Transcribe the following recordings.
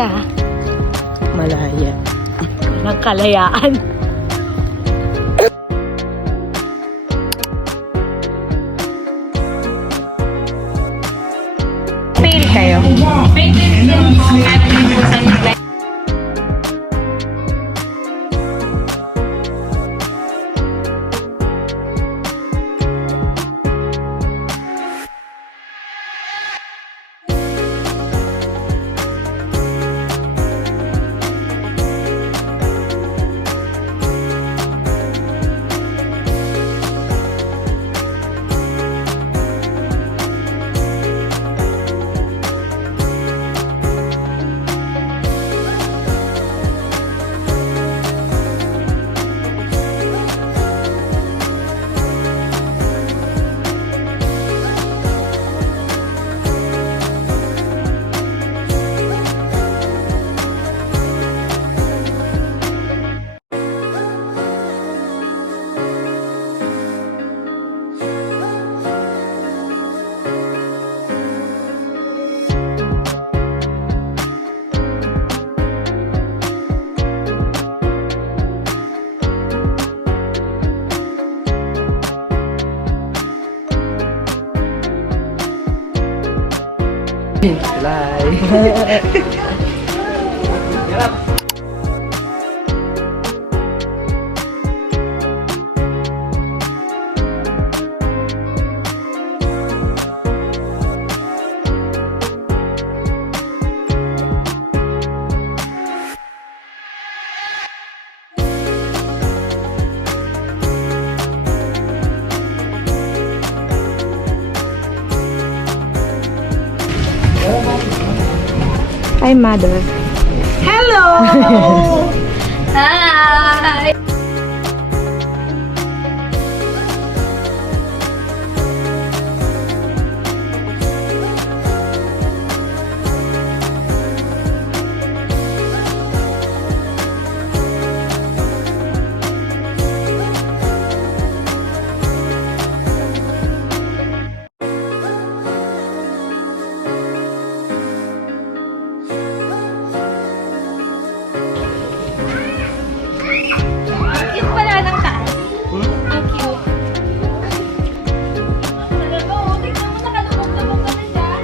sa Malaya. ng kalayaan. Fail kayo. Hi, mother. Hello! Hi! Cute pala ng taas. Ang cute. Talaga, oh. Tignan mo, nakalubog-lubog ka na dyan.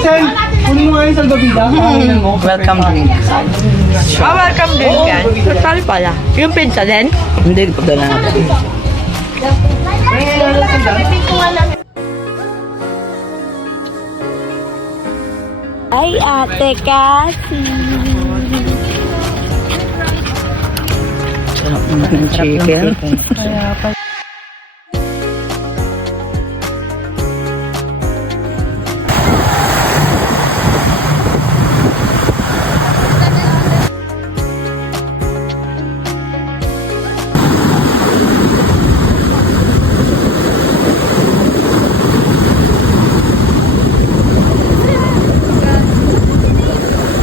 Sen, kunin mo nga yung salbabida. Welcome drink. Welcome din yan. Total pala. Yung pizza din? Hindi, pagdala natin. Ay, ate Cassie. Sarap naman ng chicken.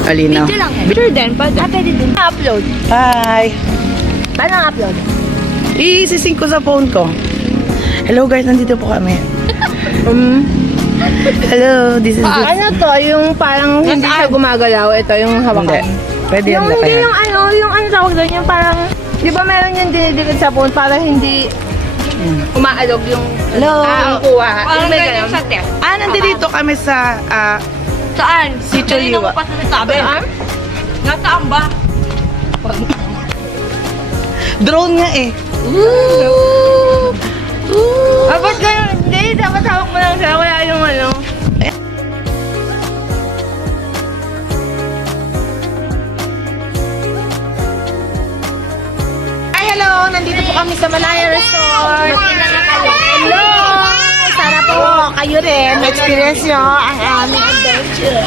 Alina. Video lang yan. Sure din, pwede. Pwede din. Upload. Hi! Paano ang upload? I-sisync ko sa phone ko. Hello guys, nandito po kami. Hello, this is Ano to? Yung parang hindi siya gumagalaw. Ito yung hawakan. Hindi. Pwede yan Yung na hindi kaya. yung ano tawag doon, yung parang, di ba meron yung dinidikit sa phone para hindi umaalog yung ang kuha. Parang ganyan sa test. Nandito kami sa Saan? Sitio Liwa. Saan? Nasaan ba? Drone nga eh. Ba't ganyan? Hindi, dapat hawak mo lang siya. Kaya yung ano. Hi, hello! Nandito po kami sa Malaya Resort. Hello! Sana po kayo rin experience nyo ang aming adventure.